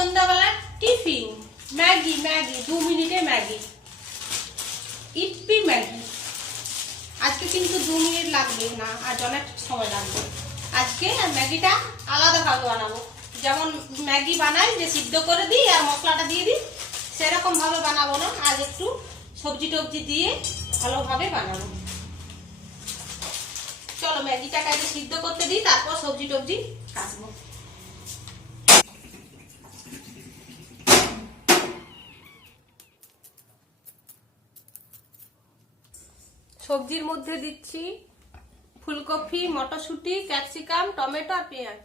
সন্ধ্যাবেলা tiffin Maggi, 2 মিনিটে Maggi, E P Maggi. আজকে কিন্তু 2 মিনিট লাগবে না, আজ অনেক সময় লাগবে। আজকে ম্যাগিটা আলাদাভাবে বানাবো, যেমন ম্যাগি বানাই যে সিদ্ধ করে দিই আর মশলাটা দিয়ে দিই, সেরকম ভাবে বানাবো না। আজ একটু সবজি টবজি দিয়ে ভালোভাবে বানাবো। চলো ম্যাগিটাকে আগে সিদ্ধ করতে দিই, তারপর সবজি টবজি কাটবো। সবজির মধ্যে দিচ্ছি ফুলকপি, মটরশুঁটি, ক্যাপসিকাম, টমেটো আর পেঁয়াজ।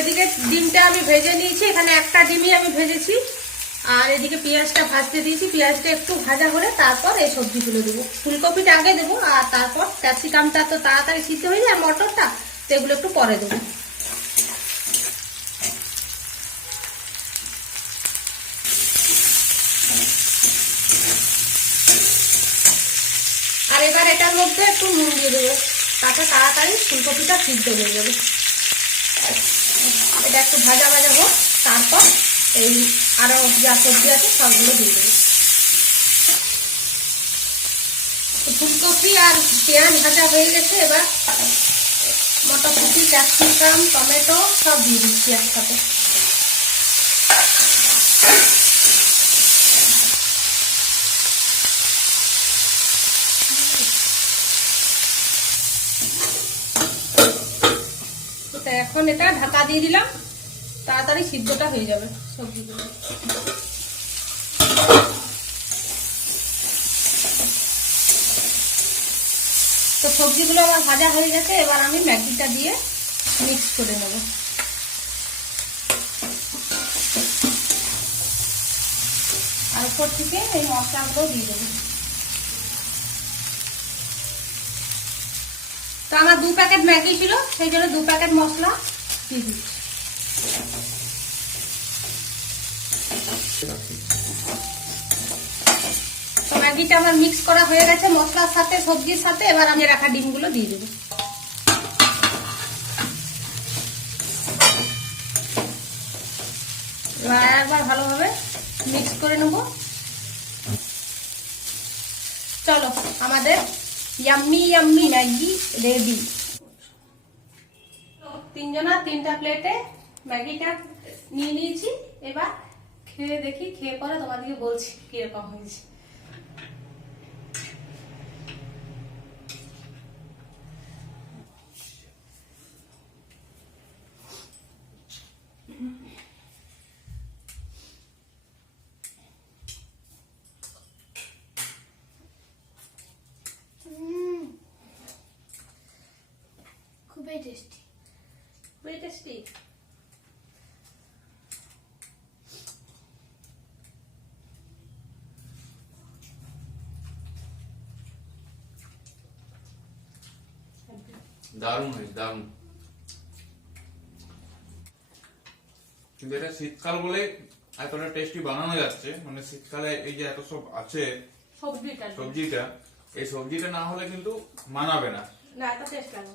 এদিকে ডিমটা আমি ভেজে নিয়েছি, এখানে একটা ডিমই আমি ভেজেছি। আর এদিকে পেঁয়াজটা ভাজতে দিয়েছি, পেঁয়াজটা একটু ভাজা হলে তারপর এই সবজিগুলো দেবো। ফুলকপিটা আগে দেবো আর তারপর ক্যাপসিকামটা তো তাড়াতাড়ি সিদ্ধ হয়ে যায়, মটরটা তো এগুলো একটু পরে দেবো। আর এবার এটার মধ্যে একটু নুন দিয়ে দেবো, তাতে তাড়াতাড়ি ফুলকপিটা সিদ্ধ হয়ে যাবে। এটা একটু ভাজা ভাজা হোক, তারপর এই আরো যা সবজি আছে সবগুলো দিয়ে দেবো। ফুলকপি আর পেঁয়াজ ভাজা হয়ে গেছে, এবার মটরশুঁটি, ক্যাপসিকাম, টমেটো সব দিয়ে দিচ্ছি একসাথে। এখন এটা ঢাকা দিয়ে দিলাম, তাড়াতাড়ি সিদ্ধটা হয়ে যাবে সবজিগুলো। তো সবজিগুলো আমার ভাজা হয়ে গেছে, এবার আমি ম্যাগিটা দিয়ে মিক্স করে নেব। আর উপর থেকে এই মশলাগুলো দিয়ে দেবো। তো আমার 2 প্যাকেট ম্যাগি ছিল, সেই জন্য 2 প্যাকেট মশলা দিয়ে দিচ্ছি। তো ম্যাগিটা আমার মিক্স করা হয়ে গেছে মশলার সাথে, সবজির সাথে। এবার আমি রাখা ডিমগুলো দিয়ে দেবো। এবার একবার ভালোভাবে মিক্স করে নেব। চলো আমাদের ইয়াম্মি ইয়াম্মি ম্যাগি রেডি। তিনজনা 3টা প্লেটে ম্যাগিটা নিয়ে নিয়েছি। এবার খেয়ে দেখি, খেয়ে পরে তোমাদেরকে বলছি কিরকম হয়েছে। খুবই টেস্টি, খুবই টেস্টি। দারুণ হয়েছে, দারুণ। কিন্তু এটা শীতকাল বলে এতটা টেস্টি বানানো যাচ্ছে, মানে শীতকালে এই যে এত সব আছে সবজিটা, এই সবজিটা না হলে কিন্তু মানাবে না, এত টেস্ট লাগে।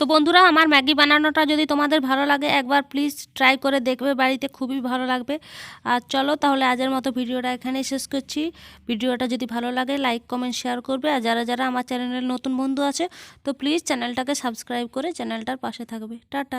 তো বন্ধুরা, আমার ম্যাগি বানানোটা যদি তোমাদের ভালো লাগে একবার প্লিজ ট্রাই করে দেখবে বাড়িতে, খুবই ভালো লাগবে। আর চলো তাহলে আজের মতো ভিডিওটা এখানেই শেষ করছি। ভিডিওটা যদি ভালো লাগে লাইক কমেন্ট শেয়ার করবে। আর যারা যারা আমার চ্যানেলের নতুন বন্ধু আছে তো প্লিজ চ্যানেলটাকে সাবস্ক্রাইব করে চ্যানেলটার পাশে থাকবে। টাটা।